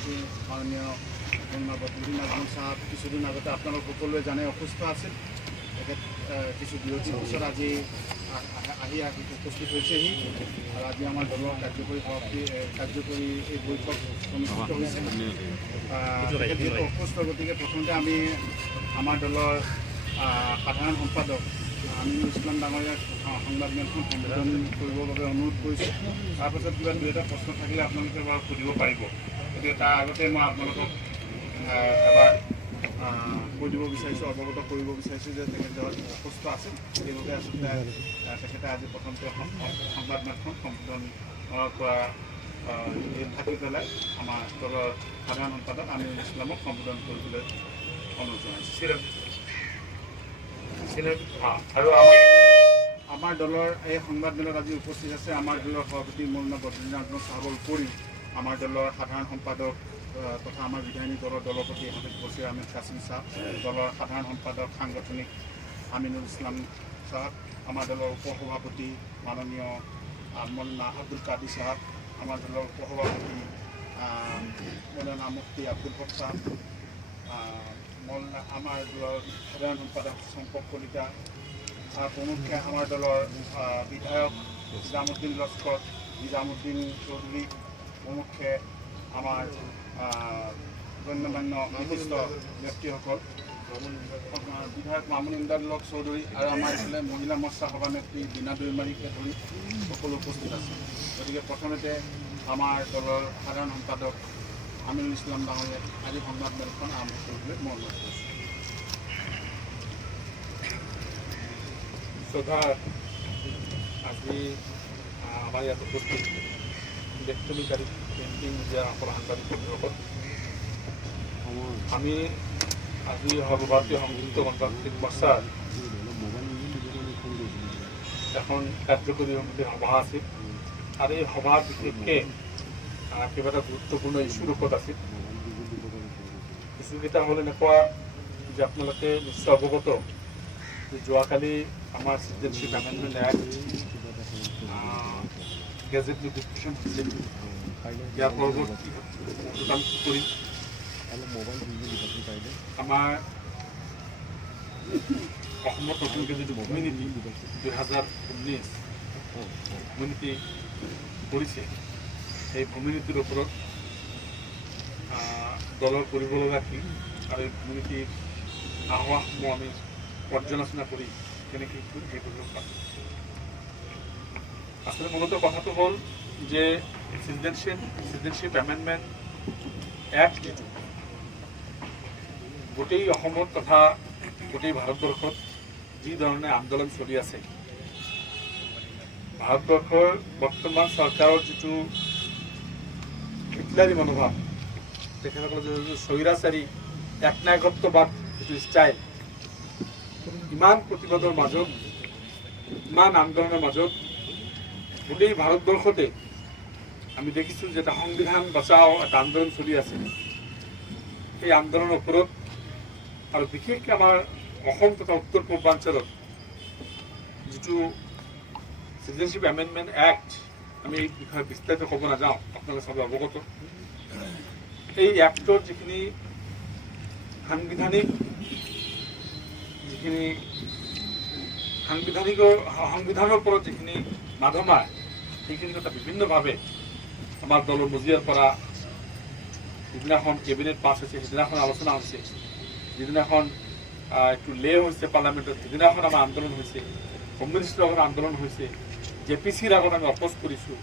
সভাপতি মাননীয় বদৰুদ্দিন আজমল সাহেব কিছুদিন আগতে আপোনালোক সকলোৱে জানে অসুস্থ আছিল। তেখেত কিছু বিৰতিৰ পিছত আজি উপস্থিত হৈছেহি আৰু আজি আমাৰ দলৰ কাৰ্যকৰী এই বৈঠক অনুষ্ঠিত হৈছে। তেখেত যিহেতু অসুস্থ, গতিকে প্ৰথমতে আমি আমাৰ দলৰ সাধাৰণ সম্পাদক আমিনুল ইছলাম ডাঙৰীয়াক সংবাদমেলখন সম্বোধন কৰিবৰ বাবে অনুৰোধ কৰিছোঁ। তাৰপাছত কিবা দুই এটা প্ৰশ্ন থাকিলে আপোনালোকে বাৰু সুধিব পাৰিব। গতিকে তাৰ আগতে মই আপোনালোকক এবাৰ কৈ দিব বিচাৰিছোঁ, অৱগত কৰিব বিচাৰিছোঁ যে তেখেত অসুস্থ আছিল। সেইবাবে আচলতে তেখেতে আজি প্ৰথমতে সংবাদমেলখন সম্বোধন কৰা থাকি পেলাই আমাৰ দলৰ সাধাৰণ সম্পাদক আমিনুল ইছলামক সম্বোধন কৰিবলৈ অনুৰোধ জনাইছোঁ। আৰু আমাৰ দলৰ এই সংবাদমেলত আজি উপস্থিত আছে আমাৰ দলৰ সভাপতি মৌলানা বদৰুদ্দিন আজমল সাহেবৰ উপৰি আমাৰ দলৰ সাধাৰণ সম্পাদক তথা আমাৰ বিধায়িনী দলৰ দলপতি হাফিজ বছিৰ আহমেদ কাছিম সাহেব, দলৰ সাধাৰণ সম্পাদক সাংগঠনিক আমিনুল ইছলাম সাহেব, আমাৰ দলৰ উপসভাপতি মাননীয় মৌলানা আব্দুল কাদিৰ সাহেব, আমাৰ দলৰ উপসভাপতি মৌলানা মুফতি আব্দুল হক সাহেব, আমাৰ দলৰ সাধাৰণ সম্পাদক চম্পক কলিতা প্ৰমুখ্যে আমাৰ দলৰ বিধায়ক নিজামুদ্দিন লস্কৰ, নিজামুদ্দিন চৌধুৰী প্ৰমুখ্যে আমাৰ গণ্যমান্য বিশিষ্ট ব্যক্তিসকল, বিধায়ক মামুন ইমদাদ লক চৌধুৰী আৰু আমাৰ এইফালে মহিলা মৰ্চা সভানেত্ৰী বীণা দৈমাৰীকে ধৰি সকলো উপস্থিত আছে। গতিকে প্ৰথমতে আমাৰ দলৰ সাধাৰণ সম্পাদক আমিনুল ইছলাম ডাঙৰীয়াক আজি সংবাদমেলখন আৰম্ভ কৰিবলৈ মই অনুৰোধ কৰিছোঁ। শ্ৰদ্ধাৰ আজি আমাৰ ইয়াত উপস্থিত ব্যক্তিকাৰী পেইন্টিং দিয়া সাংবাদিক বন্ধুসকল, আমি আজি সৰ্বভাৰতীয় সংযুক্ত গণতান্ত্ৰিক মৰ্চাৰ এখন কাৰ্যকৰী সমিতিৰ সভা আছিল আৰু এই সভা বিশেষকৈ কেইবাটা গুৰুত্বপূৰ্ণ ইছ্যুৰ ওপৰত আছিল। ইছ্যুকেইটা হ'ল এনেকুৱা যে আপোনালোকে নিশ্চয় অৱগত যে যোৱাকালি আমাৰ চিটিজেনশ্বিপ এমেণ্ডমেণ্ট এক্ট গেজেট নোটিফিকেশ্যন হৈছিল। ইয়াৰ পৰৱৰ্তী কৰি আমাৰ অসমত নতুনকৈ যিটো ভূমি নীতি 2019 ভূমি নীতি কৰিছে, সেই ভূমি নীতিৰ ওপৰত দলৰ কৰিব লগা কি আৰু এই ভূমি নীতিৰ আহ্বানসমূহ আমি পৰ্যালোচনা কৰি কেনেকৈ সেই কৰিব পাৰোঁ। আচলতে মূলত কথাটো হ'ল যে চিটিজেনশ্বিপ এমেণ্ডমেণ্ট এক্ট গোটেই অসমত তথা গোটেই ভাৰতবৰ্ষত যি ধৰণে আন্দোলন চলি আছে, ভাৰতবৰ্ষৰ বৰ্তমান চৰকাৰৰ যিটো হিটলাৰী মনোভাৱ, তেখেতসকলৰ যিটো স্বৈৰাচাৰী একনায়কত্ববাদ যিটো ষ্টাইল, ইমান প্ৰতিবাদৰ মাজত, ইমান আন্দোলনৰ মাজত গোটেই ভাৰতবৰ্ষতে আমি দেখিছোঁ যে এটা সংবিধান বচাও এটা আন্দোলন চলি আছে। এই আন্দোলনৰ ওপৰত আৰু বিশেষকৈ আমাৰ অসম তথা উত্তৰ পূৰ্বাঞ্চলত যিটো চিটিজেনশ্বিপ এমেণ্ডমেণ্ট এক্ট, আমি এই বিষয়ে বিস্তাৰিত ক'ব নাযাওঁ, আপোনালোকে সবে অৱগত। এই এক্টৰ যিখিনি সংবিধানৰ ওপৰত যিখিনি মাধমাৰ, সেইখিনি কথা বিভিন্নভাৱে আমাৰ দলৰ মজিয়াৰ পৰা যিদিনাখন কেবিনেট পাছ হৈছে সেইদিনাখন আলোচনা হৈছে, যিদিনাখন এইটো লে হৈছে পাৰ্লামেণ্টত সেইদিনাখন আমাৰ আন্দোলন হৈছে, কমিউনিষ্টৰ আগত আন্দোলন হৈছে, JPCৰ আগত আমি অপ'জ কৰিছোঁ।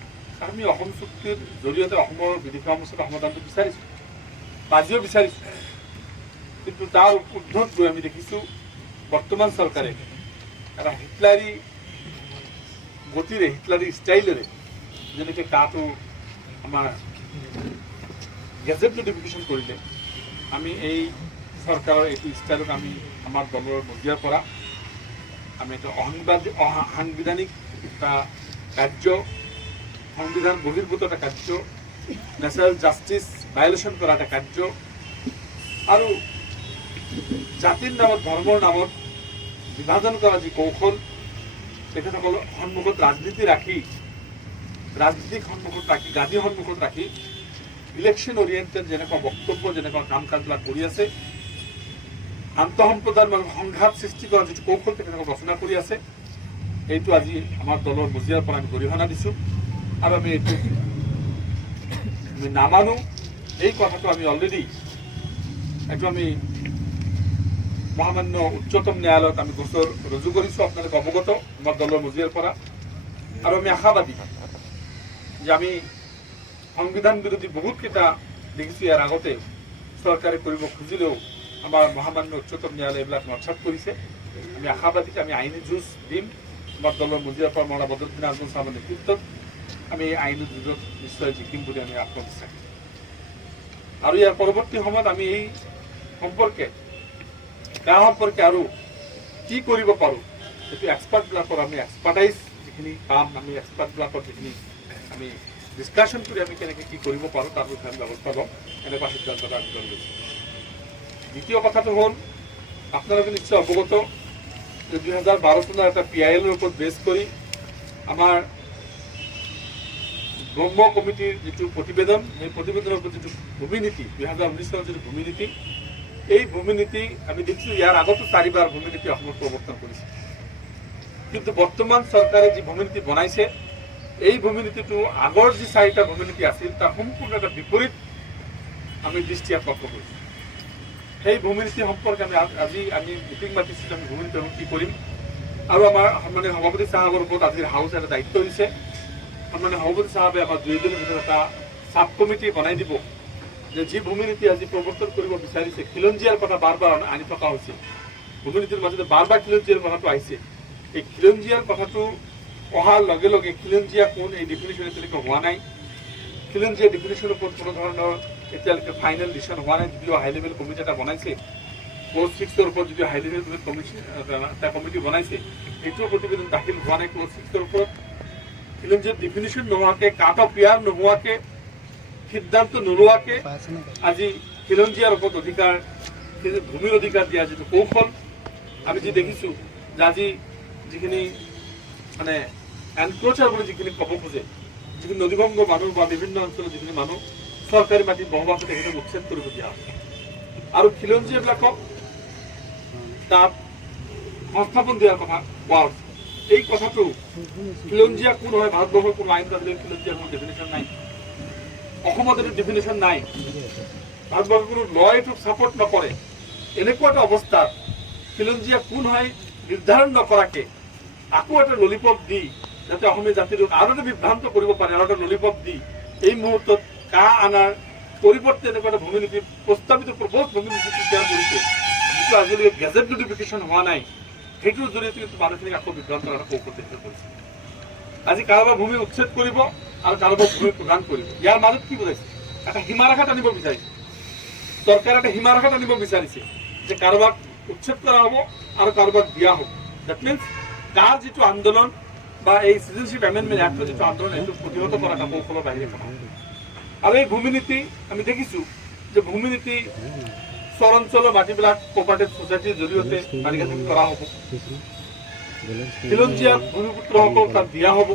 আমি অসম চুক্তিৰ জৰিয়তে অসমৰ বিদেশী সমস্যাৰ সমাধানটো বিচাৰিছোঁ, আজিও বিচাৰিছোঁ। কিন্তু তাৰ ঊৰ্ধত গৈ আমি দেখিছোঁ বৰ্তমান চৰকাৰে এটা হিটলাৰী গতিৰে, হিটলাৰী ষ্টাইলেৰে যেনেকৈ তাতো আমাৰ গেজেট নোটিফিকেশ্যন কৰিলে, আমি এই চৰকাৰৰ এইটো ষ্টাইলত আমি আমাৰ দলৰ মজিয়াৰ পৰা আমি এটা সাংবিধানিক এটা কাৰ্য, সংবিধান বহিৰ্ভূত এটা কাৰ্য, নেচাৰেল জাষ্টিছ ভায়লেশ্যন কৰা এটা কাৰ্য আৰু জাতিৰ নামত ধৰ্মৰ নামত বিভাজন কৰা যি কৌশল, তেখেতসকলৰ সন্মুখত ৰাজনীতিক সন্মুখত ৰাখি ইলেকশ্যন অৰিয়েণ্টেড যেনেকুৱা বক্তব্য যেনেকুৱা কাম কাজবিলাক কৰি আছে, আন্তঃসম্প্ৰদায়ৰ মাজত সংঘাত সৃষ্টি কৰা যিটো কৌশল তেখেতলোকে ৰচনা কৰি আছে, এইটো আজি আমাৰ দলৰ মজিয়াৰ পৰা আমি গৰিহণা দিছোঁ আৰু আমি এইটো আমি নামানো। এই কথাটো আমি অলৰেডি এইটো আমি মহামান্য উচ্চতম ন্যায়ালয়ত আমি গোচৰ ৰুজু কৰিছোঁ, আপোনালোকে অৱগত আমাৰ দলৰ মজিয়াৰ পৰা। আৰু আমি আশাবাদী যে আমি সংবিধান বিৰোধী বহুতকেইটা দেখিছোঁ ইয়াৰ আগতে চৰকাৰে কৰিব খুজিলেও আমাৰ মহামান্য উচ্চতম ন্যায়ালয়ে এইবিলাক নস্যাৎ কৰিছে। আমি আশাবাদী যে আমি আইনী যুঁজ দিম। আমাৰ দলৰ মজিয়াৰ পৰা মৌলানা বদৰুদ্দিন আজমল সাহেবৰ নেতৃত্বত আমি এই আইনী যুঁজত নিশ্চয় জিকিম বুলি আমি আত্মবিশ্বাস। আৰু ইয়াৰ পৰৱৰ্তী সময়ত আমি এই সম্পৰ্কে আৰু কি কৰিব পাৰোঁ সেইটো এক্সপাৰ্টবিলাকৰ আমি এক্সপাৰ্টাইজ যিখিনি কাম আমি এক্সপাৰ্টবিলাকৰ যিখিনি আমি ডিছকাশ্যন কৰি আমি কেনেকৈ কি কৰিব পাৰোঁ তাৰ বিষয়ে আমি ব্যৱস্থা ল'ম, এনেকুৱা সিদ্ধান্ত আমি লৈ লৈছোঁ। দ্বিতীয় কথাটো হ'ল আপোনালোকে নিশ্চয় অৱগত যে 2012 চনৰ এটা PIL-ৰ ওপৰত বেছ কৰি আমাৰ ব্ৰহ্ম কমিটিৰ যিটো প্ৰতিবেদন, সেই প্ৰতিবেদনৰ ওপৰত যিটো ভূমি নীতি 2019 চনৰ যিটো ভূমি নীতি, এই ভূমি নীতি আমি দেখিছোঁ ইয়াৰ আগতো 4বাৰ ভূমি নীতি অসমত প্ৰৱৰ্তন কৰিছে। কিন্তু বৰ্তমান চৰকাৰে যি ভূমি নীতি বনাইছে, এই ভূমি নীতিটো আগৰ যি 4টা ভূমি নীতি আছিল তাৰ সম্পূৰ্ণ এটা বিপৰীত আমি দৃষ্টিয়াত লক্ষ্য কৰিছোঁ। সেই ভূমি নীতি সম্পৰ্কে আজি আমি মিটিং মাতিছোঁ, আমি ভূমি নীতি কি কৰিম। আৰু আমাৰ সন্মানীয় সভাপতি চাহাবৰ ওপৰত আজিৰ হাউচ এটা দায়িত্ব দিছে। সন্মানীয় সভাপতি চাহাবে আমাৰ 2 দিনৰ ভিতৰত এটা চাব কমিটি বনাই দিব যে যি ভূমি নীতি আজি প্ৰৱৰ্তন কৰিব বিচাৰিছে, খিলঞ্জীয়াৰ কথা বাৰ বাৰ আনি থকা হৈছে, ভূমি নীতিৰ মাজতে বাৰ বাৰ খিলঞ্জীয়াৰ কথাটো আহিছে। এই খিলঞ্জীয়াৰ কথাটো অহাৰ লগে লগে খিলঞ্জীয়া কোন এই ডিফিনিশ্যন এতিয়ালৈকে হোৱা নাই। খিলঞ্জীয়া ডিফিনিশ্যনৰ ওপৰত কোনো ধৰণৰ এতিয়ালৈকে ফাইনেল ডিচিশ্যন হোৱা নাই। যদিও হাই লেভেল কমিটি এটা বনাইছে, ক্লজ 6ৰ ওপৰত যদিও হাই লেভেল এটা কমিটি বনাইছে, এইটোও প্ৰতিবেদন দাখিল হোৱা নাই ক্লজ 6ৰ ওপৰত। খিলঞ্জীয়াৰ ডিফিনিশ্যন নোহোৱাকৈ, কাট অফ ইয়াৰ নোহোৱাকৈ, সিদ্ধান্ত নোলোৱাকৈ আজি খিলঞ্জীয়াৰ ওপৰত অধিকাৰ, ভূমিৰ অধিকাৰ দিয়া যিটো কৌশল আমি যি দেখিছোঁ যে আজি যিখিনি মানে এনক্ৰচাৰ বুলি যিখিনি ক'ব খোজে, যিখিনি নদীভংগ মানুহ বা বিভিন্ন অঞ্চলৰ যিখিনি মানুহ চৰকাৰী মাটি বহবাসে তেখেতক উচ্ছেদ কৰিব দিয়া হৈছে। আৰু খিলঞ্জীয়াবিলাকক তাত সংস্থাপন দিয়াৰ কথা কোৱা হৈছে। এই কথাটো খিলঞ্জীয়া কোন হয়, ভাৰতবৰ্ষৰ কোনো আইন আজিলৈকে খিলঞ্জীয়াৰ কোনো ডেফিনেশ্যন নাই, অসমত এইটো ডেফিনেশ্যন নাই, ভাৰতবৰ্ষৰ কোনো ল এইটোক ছাপৰ্ট নকৰে। এনেকুৱা এটা অৱস্থাত খিলঞ্জীয়া কোন হয় নিৰ্ধাৰণ নকৰাকৈ আকৌ এটা ললিপপ দি যাতে অসমীয়া জাতিটোক আৰু এটা বিভ্ৰান্ত কৰিব পাৰে, আৰু এটা ললিপপ দি এই মুহূৰ্তত আনাৰ পৰিৱৰ্তে এনেকুৱা এটা ভূমি নীতি প্ৰস্তাৱিত প্ৰপ'জ ভূমি নীতি তৈয়াৰ কৰিছে, যিটো আজিলৈকে গেজেট নোটিফিকেশ্যন হোৱা নাই। সেইটোৰ জৰিয়তে কিন্তু মানুহখিনিক আকৌ বিভ্ৰান্তৰ এটা কৌশল চেষ্টা কৰিছে। আজি কাৰোবাৰ ভূমি উচ্ছেদ কৰিব আৰু কাৰোবাৰ ভূমি প্ৰদান কৰিব। ইয়াৰ মাজত কি বুজাইছে? এটা সীমাৰেখা টানিব বিচাৰিছে চৰকাৰে, এটা সীমাৰেখা টানিব বিচাৰিছে যে কাৰোবাক উচ্ছেদ কৰা হ'ব আৰু কাৰোবাক দিয়া হ'ব। ডেট মিনছ কাৰ যিটো আন্দোলন বা এই চিটিজেনশ্বিপ এমেণ্ডমেণ্ট এক্টৰ যিটো আন্দোলন, সেইটো প্ৰতিহত কৰা এটা কৌশলৰ বাহিৰে কথা। আৰু এই ভূমি নীতি আমি দেখিছোঁ যে ভূমি নীতি চৰাঞ্চলৰ মাটিবিলাক কোঅপাৰেটিভ ছ'চাইটিৰ জৰিয়তে বাৰীগাঠনি কৰা হ'ব, খিলঞ্জীয়া ভূমিপুত্ৰসকলক তাত দিয়া হ'ব।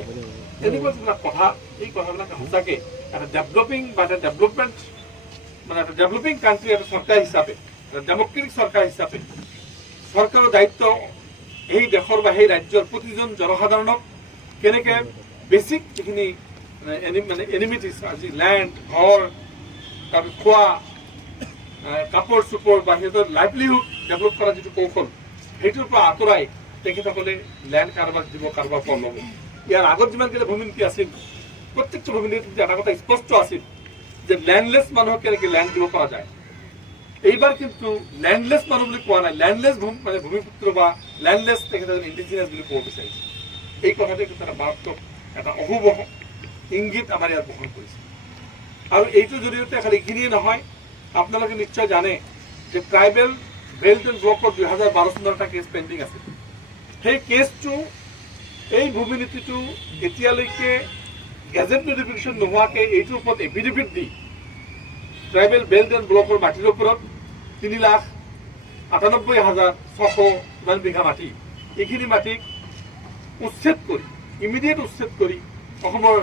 এনেকুৱা যিবিলাক কথা, এই কথাবিলাক সঁচাকৈ এটা ডেভেলপিং বা এটা ডেভেলপমেণ্ট মানে এটা ডেভেলপিং কাণ্ট্ৰি এটা চৰকাৰ হিচাপে, এটা ডেমক্ৰেটিক চৰকাৰ হিচাপে চৰকাৰৰ দায়িত্ব এই দেশৰ বা সেই ৰাজ্যৰ প্ৰতিজন জনসাধাৰণক কেনেকৈ বেছিক যিখিনি মানে এনিমিটিছ, আজি লেণ্ড, ঘৰ, তাৰপিছত খোৱা, কাপোৰ চোপৰ বা সিহঁতৰ লাইভলিহুড ডেভেলপ কৰা যিটো কৌশল, সেইটোৰ পৰা আঁতৰাই তেখেতসকলে লেণ্ড কাৰোবাক দিব, কাৰোবাৰ পৰা ল'ব। ইয়াৰ আগত যিমানকেইটা ভূমি নীতি আছিল, প্ৰত্যেকটো ভূমি নীতিত এটা কথা স্পষ্ট আছিল যে লেণ্ডলেছ মানুহক কেনেকৈ লেণ্ড দিব পৰা যায়। এইবাৰ কিন্তু লেণ্ডলেছ মানুহ বুলি কোৱা নাই, লেণ্ডলেছ মানে ভূমিপুত্ৰ বা লেণ্ডলেছ তেখেতসকলে ইণ্ডিজিনিয়াছ বুলি ক'ব বিচাৰিছে। এই কথাটোৱে কিন্তু এটা মাৰাত্মক এটা অশুভ ইংগিত আমাৰ ইয়াত বহন কৰিছে। আৰু এইটোৰ জৰিয়তে খালি এইখিনিয়ে নহয়, আপোনালোকে নিশ্চয় জানে যে ট্ৰাইবেল বেল্ট এণ্ড ব্লকৰ 2012 চনৰ এটা কেছ পেণ্ডিং আছে। সেই কেছটো, এই ভূমি নীতিটো এতিয়ালৈকে গেজেট নোটিফিকেশ্যন নোহোৱাকৈ এইটোৰ ওপৰত affidavit the tribal belt and ব্লকৰ মাটিৰ ওপৰত 3,98,600 কিমান বিঘা মাটি, এইখিনি মাটিক উচ্ছেদ কৰি, ইমিডিয়েট উচ্ছেদ কৰি অসমৰ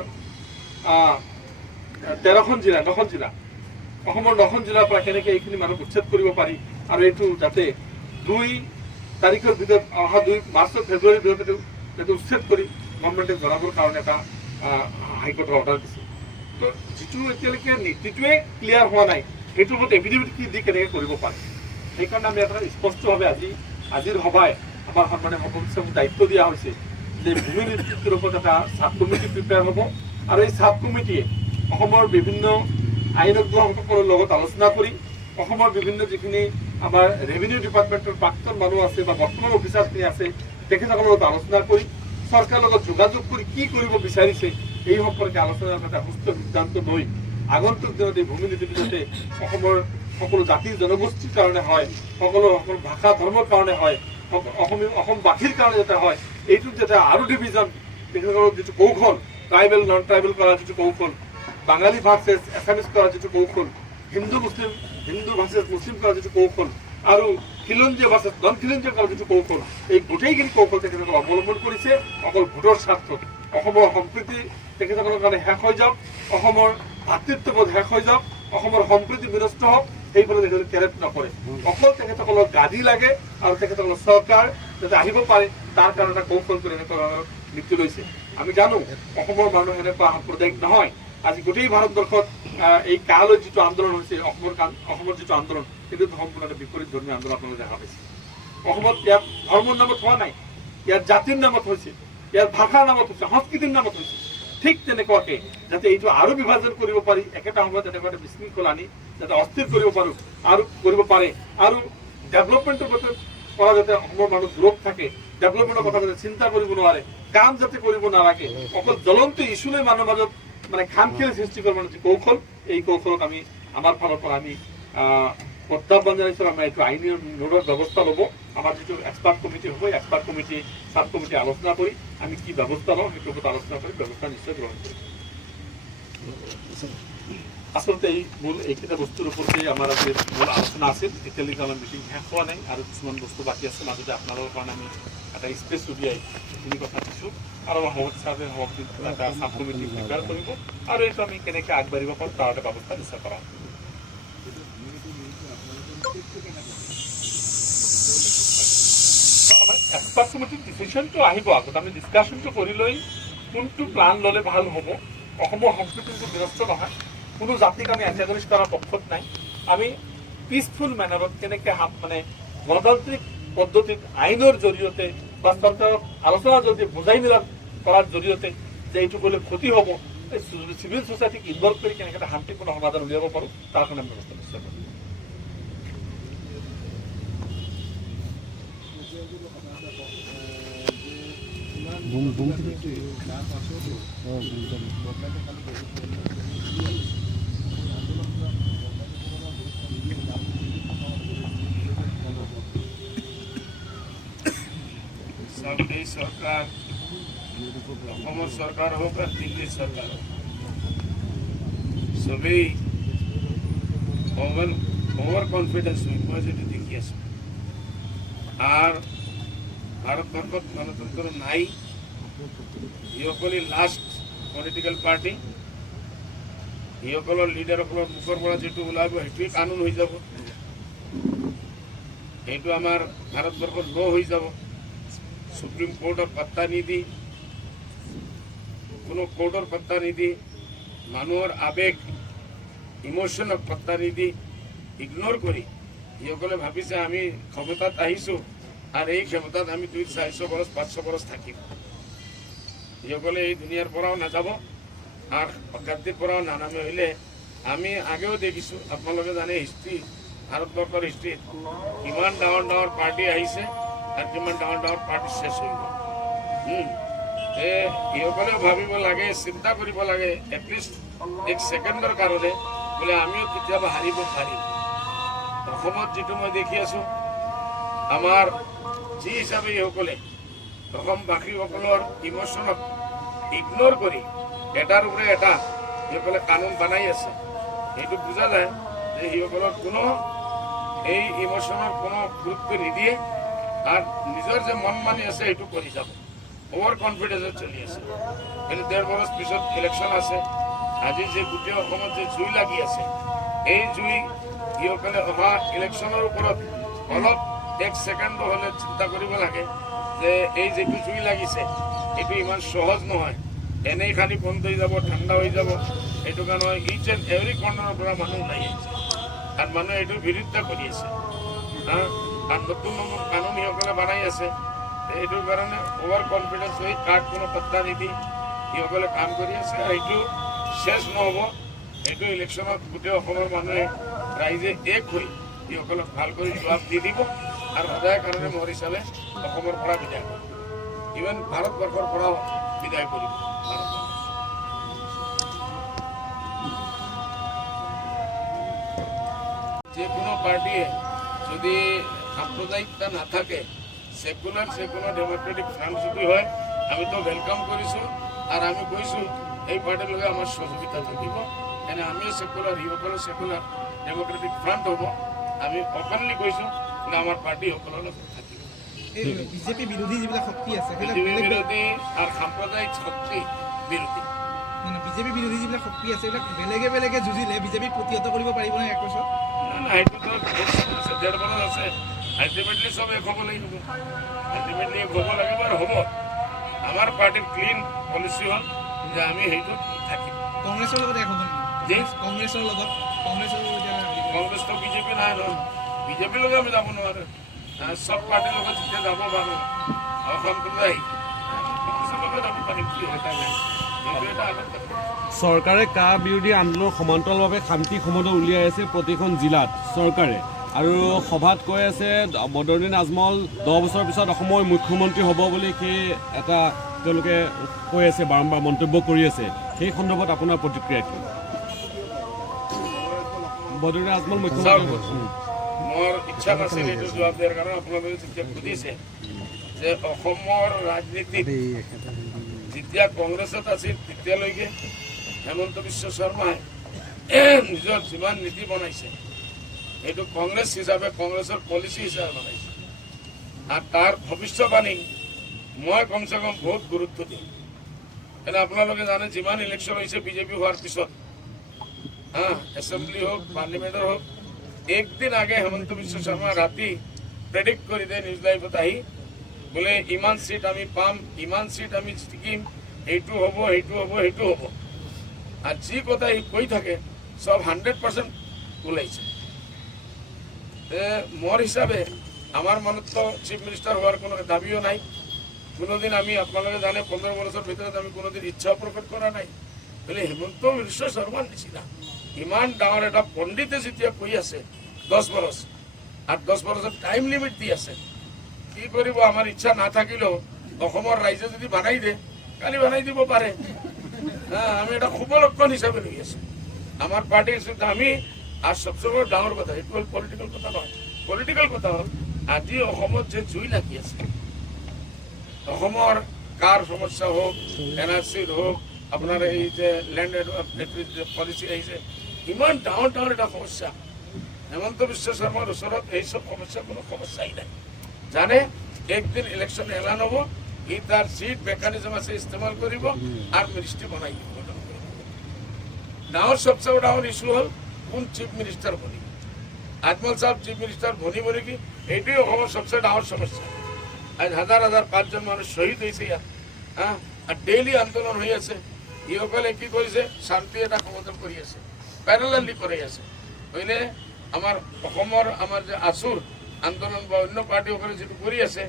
9খন জিলা অসমৰ 9খন জিলাৰ পৰা কেনেকৈ এইখিনি মানুহ উচ্ছেদ কৰিব পাৰি আৰু এইটো যাতে 2 তাৰিখৰ ভিতৰত অহা 2 মাৰ্চ ফেব্ৰুৱাৰীৰ ভিতৰত এইটো উচ্ছেদ কৰি গভৰ্ণমেণ্টে জনাবৰ কাৰণে এটা হাইকোৰ্টৰ অৰ্ডাৰ দিছে। তো যিটো এতিয়ালৈকে নীতিটোৱে ক্লিয়াৰ হোৱা নাই সেইটোৰ ওপৰত এফিডেভিট কি দি কেনেকৈ কৰিব পাৰে, সেইকাৰণে আমি এটা স্পষ্টভাৱে আজিৰ সভাই আমাৰ সন্মানীয় মুখ্যমন্ত্ৰীক দায়িত্ব দিয়া হৈছে যে ভূমি নীতিটোৰ ওপৰত এটা চাব কমিটি প্ৰিপেয়াৰ হ'ব আৰু এই চাব কমিটিয়ে অসমৰ বিভিন্ন আইনজ্ঞসকলৰ লগত আলোচনা কৰি অসমৰ বিভিন্ন যিখিনি আমাৰ ৰেভিনিউ ডিপাৰ্টমেণ্টৰ প্ৰাক্তন মানুহ আছে বা বৰ্তমান অফিচাৰখিনি আছে তেখেতসকলৰ লগত আলোচনা কৰি চৰকাৰৰ লগত যোগাযোগ কৰি কি কৰিব বিচাৰিছে এই সম্পৰ্কে আলোচনাৰ এটা সুস্থ সিদ্ধান্ত লৈ আগন্তুক দিনত এই ভূমি নীতিটো যাতে অসমৰ সকলো জাতি জনগোষ্ঠীৰ কাৰণে হয়, সকলো ভাষা ধৰ্মৰ কাৰণে হয়, অসমবাসীৰ কাৰণে যাতে হয়, এইটোত যাতে আৰু ডিভিজন তেখেতসকলৰ যিটো কৌশল ট্ৰাইবেল নন ট্ৰাইবেল কৰাৰ যিটো কৌশল, বাঙালী ভাৰ্চেছ এছামিছ কৰাৰ যিটো কৌশল, হিন্দু ভাৰ্চেছ মুছলিম কৰাৰ যিটো কৌশল আৰু খিলঞ্জীয়া ভাৰ্চেছ নন খিলঞ্জীয়া কৰাৰ যিটো কৌশল, এই গোটেইখিনি কৌশল তেখেতসকলে অৱলম্বন কৰিছে অকল ভোটৰ স্বাৰ্থত। অসমৰ সম্প্ৰীতি তেখেতসকলৰ কাৰণে শেষ হৈ যাওক, অসমৰ ভাতৃত্ববোধ শেষ হৈ যাওক, অসমৰ সম্প্ৰীতি বিনষ্ট হওক, সেইফালে তেখেতে কেৰেপ নকৰে। অকল তেখেতসকলৰ গাদী লাগে আৰু তেখেতসকলৰ চৰকাৰ যাতে আহিব পাৰে তাৰ কাৰণে এটা কৌশল কৰি এনেকুৱা নীতি লৈছে। আমি জানো অসমৰ মানুহ এনেকুৱা সাম্প্ৰদায়িক নহয়। আজি গোটেই ভাৰতবৰ্ষত এই কালৈ যিটো আন্দোলন হৈছে অসমৰ যিটো আন্দোলন সেইটো সম্পূৰ্ণ বিপৰীত ধৰ্মীয় আন্দোলন আপোনালোকে দেখা পাইছে। অসমত ইয়াত ধৰ্মৰ নামত হোৱা নাই, ইয়াত জাতিৰ নামত হৈছে, ইয়াত ভাষাৰ নামত হৈছে, সংস্কৃতিৰ নামত হৈছে। ঠিক তেনেকুৱাকে যাতে এইটো আৰু বিভাজন কৰিব পাৰি, একেটা সময়ত তেনেকুৱা এটা বিশৃংখল আনি যাতে অস্থিৰ কৰিব পাৰোঁ আৰু কৰিব পাৰে আৰু ডেভেলপমেণ্টৰ পৰা যাতে অসমৰ মানুহ দূৰত থাকে, ডেভেলপমেণ্টৰ কথা যাতে চিন্তা কৰিব নোৱাৰে, কাম যাতে কৰিব নালাগে, অকল জ্বলন্ত ইছ্যু লৈ মানুহৰ মাজত মানে খামখেয়ালি সৃষ্টি কৰাৰ যি কৌশল, এই কৌশলক আমি আমাৰ ফালৰ পৰা আমি প্ৰত্যাহ্বান জানিছোঁ। আমি এইটো আইনী নোডৰ ব্যৱস্থা ল'ব। আমাৰ যিটো এক্সপাৰ্ট কমিটি হ'ব, এক্সপাৰ্ট কমিটি চাব কমিটি আলোচনা কৰি আমি কি ব্যৱস্থা লওঁ সেইটোৰ ওপৰত আলোচনা কৰি ব্যৱস্থা নিশ্চয় গ্ৰহণ কৰিম। আচলতে এই মূল এইকেইটা বস্তুৰ ওপৰতে আমাৰ আজি মূল আলোচনা আছিল। এতিয়ালৈকে আমাৰ মিটিং শেষ হোৱা নাই আৰু কিছুমান বস্তু বাকী আছে। মাজতে আপোনালোকৰ কাৰণে আমি এটা স্পেচ উলিয়াই সেইখিনি কথা দিছোঁ আৰু আমাৰ সভাপতি ছাৰে এটা চাব কমিটি প্ৰিপেয়াৰ কৰিব আৰু এইটো আমি কেনেকৈ আগবাঢ়িব পাৰোঁ তাৰ এটা ব্যৱস্থা নিশ্চয় কৰা হ'ব। আমাৰ এক্সপাৰ্ট কমিটিৰ ডিচিশ্যনটো আহিব, আগত আমি ডিছকাশ্যনটো কৰি লৈ কোনটো প্লান ল'লে ভাল হ'ব। অসমৰ সংস্কৃতিটো বিনষ্ট নহয়, কোনো জাতিক আমি এণ্টাগনিষ্ট কৰাৰ পক্ষত নাই। আমি পিচফুল মেনাৰত কেনেকৈ মানে গণতান্ত্ৰিক পদ্ধতিত আইনৰ জৰিয়তে বা চৰকাৰক আলোচনাৰ জৰিয়তে বুজাই মেলা কৰাৰ জৰিয়তে যে এইটো কৰিলে ক্ষতি হ'ব, চিভিল ছ'চাইটিক ইনভলভ কৰি কেনেকৈ এটা শান্তিপূৰ্ণ সমাধান উলিয়াব পাৰোঁ তাৰ কাৰণে আমি ব্যৱস্থা নিশ্চয় কৰিম। এই সৰকাৰ অসমৰ সরকার হোক আর দিল্লির সরকার হোক, সবেই ওভার কনফিডেন্স মই যেটা দেখি আছো। আর ভারতবর্ষত গণতন্ত্র নাই, ইসকলে লাস্ট পলিটিক্যাল পার্টি, ইসকলৰ লিডাৰসকলৰ মুখৰ পৰা যেটো ওলাব সেইটোৱে কানুন হৈ যাব, সেইটো আমাৰ ভাৰতবৰ্ষত ল হৈ যাব। সুপ্ৰিম কোৰ্টেৰ পাত্তা নিদি, কোনো কোৰ্টেৰ পাত্তা নিদি, মানুহৰ আবেগ ইমোশনক পাত্তা নিদি ইগনোর করি ইসকলে ভাবিছে আমি ক্ষমতাত আহিছো আর এই ক্ষমতাত আমি 200-400 বরস 500 বরস থাকিম। ইসকলে এই দুনিয়ার পরাও নাযাব আর অজ্ঞাতির পরাও নানামে হইলে আমি আগেও দেখিছো, আপোনালোকে জানে হিস্ট্রি, ভারতবর্ষের হিস্ট্রি কিমান ডাঙৰ ডাঙৰ পাৰ্টি আহিছে আৰ কিমান ডাঙৰ ডাঙৰ পাৰ্টি শেষ হৈ গ'ল। ইসকলেও ভাবিব লাগে, চিন্তা কৰিব লাগে, এটলিষ্ট 1 ছেকেণ্ডৰ কাৰণে বোলে আমিও কেতিয়াবা হাৰিব পাৰিম। অসমত যেটো মই দেখি আছো, আমাৰ যি হিচাপে ইসকলে অসমবাসীসকলৰ ইমোশনক ইগনোৰ কৰি এটাৰ উপৰে এটা ইসকলে কানুন বনাই আছে, সেইটো বুজা যায় যে ইসকলৰ কোনো এই ইমোশনৰ কোনো গুৰুত্ব নিদিয়ে আৰ নিজেৰ যে মন মানি আছে সেইটো কৰি যাব। ওভার কনফিডেন্সত চলি আছে। কিন্তু 1.5 বছর পিছত ইলেকশন আছে। আজি যে গোটেই অসমত যে জুই লাগি আছে, এই জুই ইসকলে অহা ইলেকশ্যনৰ ওপৰত অলপ 1 ছেকেণ্ড হ'লে চিন্তা কৰিব লাগে যে এই যিটো জুই লাগিছে এইটো ইমান সহজ নহয়, এনেই খালি বন্ধ হৈ যাব, ঠাণ্ডা হৈ যাব, এইটো কাৰণে ইচ এণ্ড এভৰি কৰ্ণাৰৰ পৰা মানুহ ওলাই আহিছে আৰু মানুহে এইটোৰ বিৰুদ্ধে কৰি আছে। আৰু নতুন নতুন কানুন ইসকলে বনাই আছে, এইটোৰ কাৰণে অভাৰ কনফিডেন্স হৈ কাক কোনো পাত্তা নিদি ইসকলে কাম কৰি আছে। আৰু এইটো শেষ নহ'ব, এইটো ইলেকশ্যনত গোটেই অসমৰ মানুহে ৰাইজে এক হৈ ইসকলক ভাল কৰি জবাব দি দিব আৰু সদায় কাৰণে মোৰ হিচাপে অসমৰ পৰা বিদায় কৰিব, ইভেন ভাৰতবৰ্ষৰ পৰাও বিদায় কৰিব। যে কোনো পার্টিয়ে যদি সাম্প্রদায়িকতা না থাকে, সেকুলার ডেমোক্রেটিক ফ্রন্ট যদি হয়, আমি তো ওয়েলকাম করেছো আর আমি কইছো এই পার্টির লগে আমার সহযোগিতা থাকিব, এনে আমিও সেকুলার, ইসকলো সেকুলার ডেমোক্রেটিক ফ্রন্ট হব। আমি ওপেনলি কইছো যে আমার পার্টি সকলের লগে থাকিব। বিজেপি বিৰোধী যিবিলাক শক্তি আছে বিজেপি বিৰোধী আৰ সাম্প্ৰদায়িক শক্তি বিৰোধী, মানে বিজেপি বিৰোধী যিবিলাক শক্তি আছে এইবিলাক বেলেগে বেলেগে যুঁজিলে বিজেপিক প্ৰতিহত কৰিব পাৰিব নে 1 বছৰ? না এইটো তো 1.5 বছৰ আছে, আল্টিমেটলি সব এক হ'ব লাগিব, আল্টিমেটলি এক হ'ব লাগিব আৰু হ'ব। আমাৰ পাৰ্টিৰ ক্লিন পলিচি হ'ল যে আমি সেইটো থাকিম। কংগ্ৰেছৰ লগত এক হ'ব যে নেকি? কংগ্ৰেছৰ কংগ্ৰেছটো বিজেপি নাই ন, বিজেপিৰ লগত আমি যাব নোৱাৰো, সব পাৰ্টিৰ লগত যেতিয়া যাব পাৰোঁ সম্প্ৰদায় কংগ্ৰেছৰ লগত যাব পাৰিম, কি হয় এটা নাই, সেইটো এটা আগত কথা। চৰকাৰে কা বিৰোধী আন্দোলন সমান্তৰালভাৱে শান্তি সমদল উলিয়াই আছে প্ৰতিখন জিলাত চৰকাৰে, আৰু সভাত কৈ আছে বদৰুদ্দিন আজমল 10 বছৰৰ পিছত অসমৰ মুখ্যমন্ত্ৰী হ'ব বুলি সেই এটা তেওঁলোকে কৈ আছে, বাৰম্বাৰ মন্তব্য কৰি আছে। সেই সন্দৰ্ভত আপোনাৰ প্ৰতিক্ৰিয়া কি? বদৰুদ্দিন আজমল মুখ্যমন্ত্ৰী মোৰ ইচ্ছা নাছিল এইটো জবাব দিয়াৰ কাৰণে, আপোনালোকে যেতিয়া সুধিছে যে অসমৰ ৰাজনীতিত যেতিয়া কংগ্ৰেছত আছিল তেতিয়ালৈকে হেমন্ত বিশ্ব শৰ্মাই নিজৰ যিমান নীতি বনাইছে এইটো কংগ্ৰেছ হিচাপে কংগ্ৰেছৰ পলিচি হিচাপে বনাইছে, আৰু তাৰ ভৱিষ্যবাণী মই কমচে কম বহুত গুৰুত্ব দিম। এনে আপোনালোকে জানে যিমান ইলেকশ্যন হৈছে বিজেপি হোৱাৰ পিছত, এছেম্বলি হোক পাৰ্লিমেণ্টৰ হোক, একদিন আগে হেমন্ত বিশ্ব শৰ্মা ৰাতি প্ৰেডিক্ট কৰি দিয়ে নিউজ লাইভত আহি, বোলে ইমান সিট আমি পাম, ইমান সিট আমি জিকিম, এইটো হ'ব সেইটো হ'ব সেইটো হ'ব, আর যে কথা কৈ থাকে সব 100% ওলাইছে। মোর হিসাবে আমার মনত তো চিফ মিনিস্টার হওয়ার কোনো দাবিও নাই, কোনোদিন আমি আপনাদের জানে 15 বছর ভিতরে আমি কোনোদিন ইচ্ছা প্রকট করা নাই। তাহলে হেমন্ত বিশ্ব শর্মার নিচিনা ইমান ডাঙর এটা পণ্ডিতে যেতিয়া কৈ আছে 10 বছর, আর 10 বছর টাইম লিমিট দি আছে, কি কৰিব আমাৰ ইচ্ছা না থাকিলেও অসমৰ রাইজে যদি বানাই দে কালি বানাই দিব পারে। আমি এটা শুভ লক্ষণ হিসাবে লৈ আছো আমার পার্টির, আমি আর সবচেয়ে বড় ডাঙর কথা এইটো হল পলিটিক্যাল কথা নয়, পলিটিক্যাল কথা হল আজি অসমত যে জুই লাগি আছে, অসমৰ কাৰ সমস্যা হোক, এনআৰসিৰ হোক, আপনাৰ এই যে ল্যান্ড পলিসি আহিছে, ইমান ডাঙৰ ডাঙৰ এটা সমস্যা, হেমন্ত বিশ্ব শৰ্মাৰ ওচৰত এইসব সমস্যা কোনো সমস্যাই নাই। জানে একদিন ইলেকশন এলান হব, ই তার সিট মেকানিজম আছে ইস্তেমাল কৰিব আৰ মিনিস্ট্ৰি বনাই দিব। ডাঙৰ সবচেয়ে ডাঙৰ ইস্যু হল কোন চিফ মিনিস্টাৰ বনি, আজমল সাহেব চিফ মিনিস্টাৰ বনিব নেকি, এইটোৱে অসমৰ সবচেয়ে ডাঙৰ সমস্যা। আজ হাজার হাজার 5 জন মানুষ শহীদ হয়েছে ইয়াত, আর ডেইলি আন্দোলন হয়ে আছে। ইসকলে কি কৰিছে, শান্তি এটা সমৰ্থন কৰি আছে, প্যাৰালালি কৰি আছে। হইলে আমাৰ অসমৰ আমাৰ যে আসুৰ আন্দোলন বা অন্য পাৰ্টিসকলে যেটো কৰি আছে,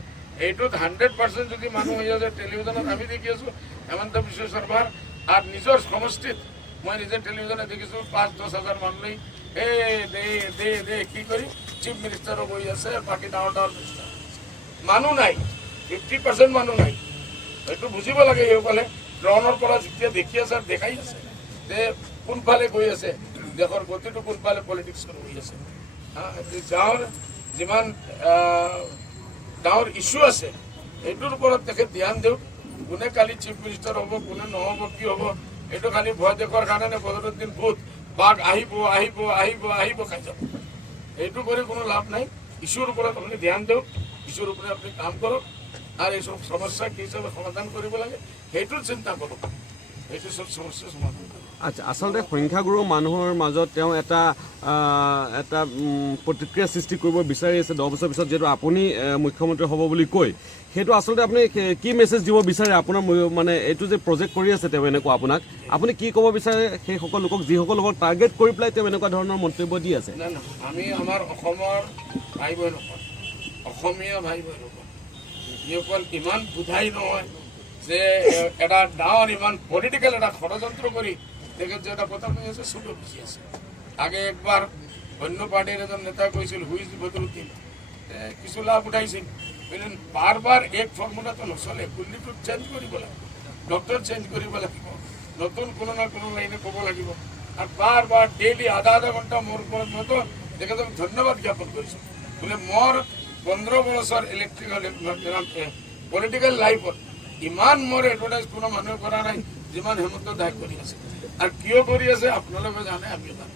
এইটোত 100% যদি মানুহ হৈ আছে। টেলিভিশনত আমি দেখি আছো হেমন্ত বিশ্ব শর্মার আর নিজের সমষ্টিত, মই নিজে টেলিভিশনে দেখিছো 5-10 হাজাৰ মানুহ দে কি কৰি চিফ মিনিস্টাৰও বহি আছে, বাকি ডাঙৰ ডাঙৰ মিনিস্টাৰ মানুহ নাই, 50% মানুহ নাই। এইটো বুজিব লাগে এইসকলে ড্ৰোনৰ পৰা যেতিয়া দেখি আছে আৰু দেখাই আছে যে কোনফালে গৈ আছে, দেশৰ গতিটো কোনফালে পলিটিক্স হৈ আছে। গাঁৱৰ যিমান ডাঙৰ ইস্যু আছে এইটোৰ ওপৰত তেখেত ধ্যান দিয়ক। কোনে কালি চিফ মিনিষ্টাৰ হ'ব, কোনে নহ'ব, কি হ'ব, এইটো খালি ভয় দেখুৱাৰ কাৰণে বদৰুদ্দিন ভূত বাঘ আহিব আহিব আহিব আহিব খাই যাব, এইটো কৰি কোনো লাভ নাই। ইস্যুৰ ওপৰত আপুনি ধ্যান দিয়ক, ইস্যুৰ ওপৰত আপুনি কাম কৰক, আৰ এইসব সমস্যা কি হিসাবে সমাধান কৰিব লাগে সেইটোৰ চিন্তা কৰক, সেইটো সব সমস্যা সমাধান কৰক। আচ্ছা, আচলতে সংখ্যাগুৰু মানুহৰ মাজত তেওঁ এটা প্ৰতিক্ৰিয়া সৃষ্টি কৰিব বিচাৰি আছে 10 বছৰ পিছত, যিহেতু আপুনি মুখ্যমন্ত্ৰী হ'ব বুলি কৈ। সেইটো আচলতে আপুনি কি মেছেজ দিব বিচাৰে আপোনাৰ মানে এইটো যে প্ৰজেক্ট কৰি আছে তেওঁ এনেকুৱা আপোনাক, আপুনি কি ক'ব বিচাৰে সেইসকল লোকক যিসকল লোকক টাৰ্গেট কৰি পেলাই তেওঁ এনেকুৱা ধৰণৰ মন্তব্য দি আছে? না না, আমি আমাৰ অসমৰ ভাই বহিনসকল, অসমীয়া ভাই বহিনসকল, যিসকল ইমান বুধাই নহয় যে এটা ডাঙৰ ইমান পলিটিকেল এটা ষড়যন্ত্ৰ কৰি তেখেত যে এটা কথা কৈ আছে চুটো বুজি আছে। আগে একবাৰ অন্য পাৰ্টিৰ এজন নেতাই কৈছিল হুইজ বদৰুদ্দিন, কিছু লাভ উঠাইছিল, বাৰ বাৰ এক ফৰ্মুলাটো নচলে, কুল্লিটো চেঞ্জ কৰিব লাগিব, ডক্টৰ চেঞ্জ কৰিব লাগিব, নতুন কোনো না কোনো লাইনে ক'ব লাগিব। আৰু বাৰ বাৰ ডেইলি আধা ঘণ্টা মোৰ ওপৰত নতুন তেখেতক ধন্যবাদ জ্ঞাপন কৰিছোঁ। বোলে মোৰ 15 বছৰ ইলেক্ট্ৰিকেল পলিটিকেল লাইফত ইমান মোৰ এডভাৰটাইজ কোনো মানুহে কৰা নাই যিমান হেমন্ত দায় কৰি আছে। আৰু কিয় কৰি আছে আপোনালোকে জানে, আমিও জানো।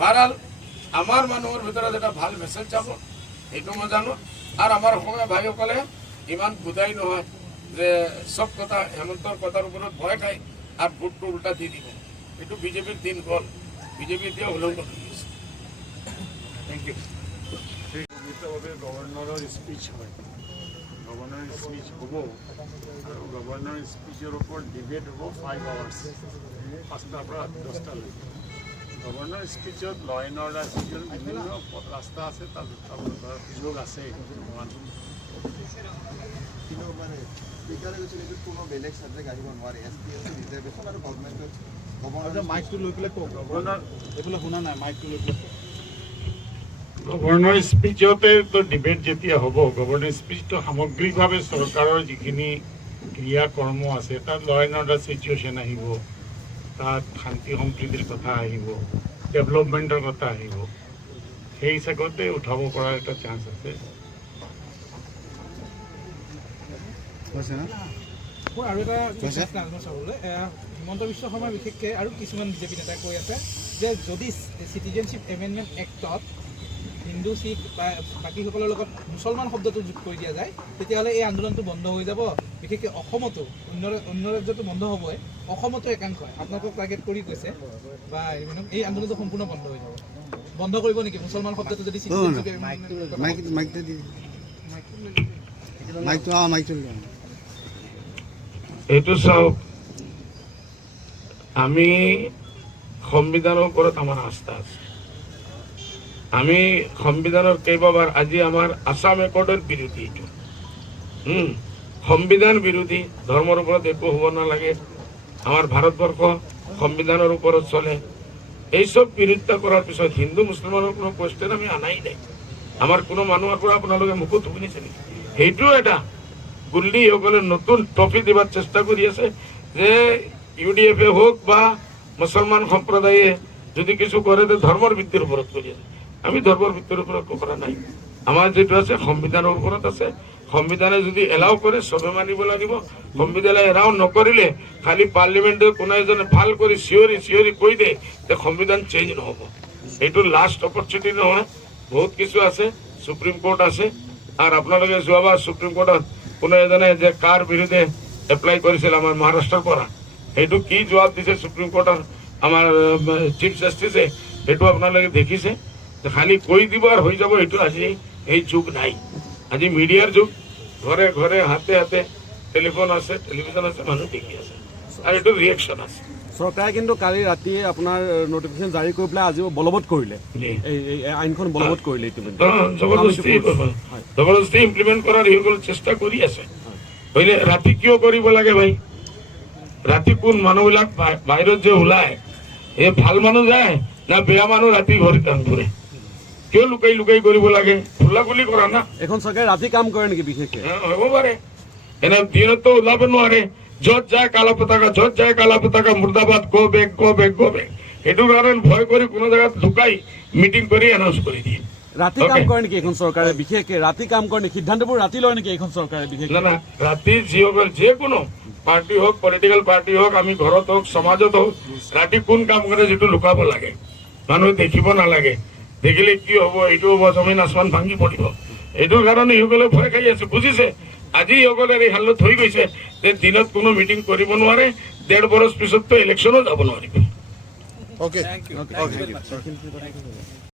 ভাৰাল আমাৰ মানুহৰ ভিতৰত এটা ভাল মেছেজ যাব, সেইটো মই জানো। আৰু আমাৰ অসমীয়া ভাইসকলে ইমান বুজাই নহয় যে চব কথা হেমন্তৰ কথাৰ ওপৰত ভয় খায় আৰু ভোটটো উল্টা দি দিব। এইটো বিজেপিৰ দিন গ'ল, বিজেপি এতিয়া উলংঘন হৈ আছে। Thank you. নিয়মিতভাৱে গভৰ্ণৰৰ স্পীচ হয়, গভৰ্ণৰ স্পীচ হ'ব আৰু গভৰ্ণৰ স্পীচৰ ওপৰত ডিবেট হ'ব 5 hours, 5টাৰ পৰা 10টালৈ। গভৰ্ণৰ স্পীচত ল এণ্ড অৰ্ডাৰ স্পীচৰ বিভিন্ন ৰাস্তা আছে, তাত সুযোগ আছে। মাইকটো লৈ পেলাই কওক, এইফালে শুনা নাই, মাইকটো লৈ পেলাই কওক। গভৰ্ণৰ স্পীচতেতো ডিবেট যেতিয়া হ'ব, গভৰ্ণৰ স্পীচটো সামগ্ৰিকভাৱে চৰকাৰৰ যিখিনি ক্ৰিয়া কৰ্ম আছে তাত ল এণ্ড অৰ্ডাৰ চিটুৱেশ্যন আহিব, তাত শান্তি সম্প্ৰীতিৰ কথা আহিব, ডেভেলপমেণ্টৰ কথা আহিব, সেই হিচাপতে উঠাব পৰাৰ এটা চান্স আছে। মোৰ আৰু এটা চাবলৈ হিমন্ত বিশ্ব শৰ্মা বিশেষকৈ আৰু কিছুমান বিজেপি নেতাই কৈ আছে যে যদি চিটিজেনশ্বিপ এমেণ্ডমেণ্ট এক্টত হিন্দু শিখ বা বাকীসকলৰ লগত মুছলমান শব্দটো যোগ কৰি দিয়া যায় তেতিয়াহ'লে এই আন্দোলনটো বন্ধ হৈ যাব। বিশেষকৈ অসমতো, অন্য ৰাজ্যতো বন্ধ হ'বই, অসমতো একাংশ আপোনালোকক টাৰ্গেট কৰি কৈছে বা এই আন্দোলনটো সম্পূৰ্ণ বন্ধ হৈ যাব। বন্ধ কৰিব নেকি মুছলমান শব্দটো যদি এইটো চাওক, আমি সংবিধানৰ ওপৰত আমাৰ আস্থা আছে। আমি সংবিধানৰ কেইবাবাৰ, আজি আমাৰ আসাম একৰ্ডৰ বিৰোধী, এইটো সংবিধান বিৰোধী, ধৰ্মৰ ওপৰত একো হ'ব নালাগে, আমাৰ ভাৰতবৰ্ষ সংবিধানৰ ওপৰত চলে। এইসব বিৰোধিতা কৰাৰ পিছত হিন্দু মুছলমানৰ কোনো কুৱেশ্যন আমি আনাই নাই। আমাৰ কোনো মানুহৰ পৰা আপোনালোকে মুখত শুনিছে নেকি? সেইটোও এটা গুল্লিসকলে নতুন ট্ৰফি দিবাৰ চেষ্টা কৰি আছে যে UDF হোক বা মুছলমান সম্প্ৰদায়ে যদি কিছু কৰে ধৰ্মৰ ভিত্তিৰ ওপৰত কৰি আছে। আমি ধৰ্মৰ ভিত্তিৰ ওপৰত কৰা নাই, আমাৰ যেটো আছে সংবিধানৰ ওপৰত আছে। সংবিধানে যদি এলাও কৰে সবে মানিব লাগিব, সংবিধানে এলাও নকৰিলে খালি পাৰ্লিমেণ্টে কোনো এজনে ভাল কৰি চিঞৰি কৈ দিয়ে যে সংবিধান চেঞ্জ নহ'ব। এইটো লাষ্ট অপৰচুনিটি নহয়, বহুত কিছু আছে, সুপ্ৰিম কোৰ্ট আছে। আৰু আপোনালোকে যোৱাবাৰ সুপ্ৰিম কোৰ্টত কোনো এজনে যে কাৰ বিৰুদ্ধে এপ্লাই কৰিছিল আমাৰ মহাৰাষ্ট্ৰৰ পৰা, সেইটো কি জবাব দিছে সুপ্ৰিম কোৰ্টৰ আমাৰ চিফ জাষ্টিছে, সেইটো আপোনালোকে দেখিছে। খালি কৈ দিব আৰু হৈ যাব, এইটো আজি এই যুগ নাই। আজি মিডিয়াৰ যুগ, ঘৰে ঘৰে হাতে হাতে টেলিফোন আছে, টেলিভিশ্যন আছে, মানুহ দেখি আছে আৰু এইটো ৰিয়েকশ্যন আছে। চৰকাৰে কিন্তু কালি ৰাতিয়ে আপোনাৰ নটিফিকেশ্যন জাৰি কৰি পেলাই আজিও বলবৎ কৰিলে, এই আইনখন বলবৎ কৰিলে। জবৰদস্তি ইমপ্লিমেণ্ট কৰাৰ ইসকল চেষ্টা কৰি আছে। হইলে ৰাতি কিয় কৰিব লাগে ভাই? ৰাতি কোন মানুহবিলাক বাহিৰত যে ওলায়, এই ভাল মানুহ যায় না বেয়া মানুহ ৰাতি ঘৰত কাম কৰে? কিয় লুকাই লুকাই কৰিব লাগে? খোলাখুলি কৰা না। এখন চৰকাৰে ৰাতি কাম কৰে নেকি? বিশেষকৈ হ'ব পাৰে, এনে দিনতো ওলাব নোৱাৰে। য'ত যায় কালা পতাকা, য'ত যায় কালা পতাকা, মুৰ্দাবাদ, go back, go back, go back. সেইটো কাৰণে ভয় কৰি কোনো জেগাত লুকাই মিটিং কৰি এনাউন্স কৰি দিয়ে। ৰাতি কাম কৰে নেকি এখন চৰকাৰে? বিশেষকৈ ৰাতি কাম কৰে নেকি? সিদ্ধান্তবোৰ ৰাতি লয় নেকি এইখন চৰকাৰে? বিশেষকৈ না না, ৰাতি যিসকল যিকোনো পাৰ্টি হওক, পলিটিকেল পাৰ্টি হওক, আমি ঘৰত হওক, সমাজত হওক, ৰাতি কোন কাম কৰে যিটো লুকাব লাগে, মানুহে দেখিব নালাগে। দেখিলে কি হ'ব? এইটো হ'ব জমিন আসমান ভাঙি পৰিব। এইটোৰ কাৰণে ইসকলে ভয় খাই আছে, বুজিছে? আজি ইসকলে এই হালত হৈ গৈছে যে দিনত কোনো মিটিং কৰিব নোৱাৰে, 1.5 বছৰ পিছততো ইলেকশ্যনো যাব নোৱাৰিব। Okay. Thank you. Okay. Thank you very much.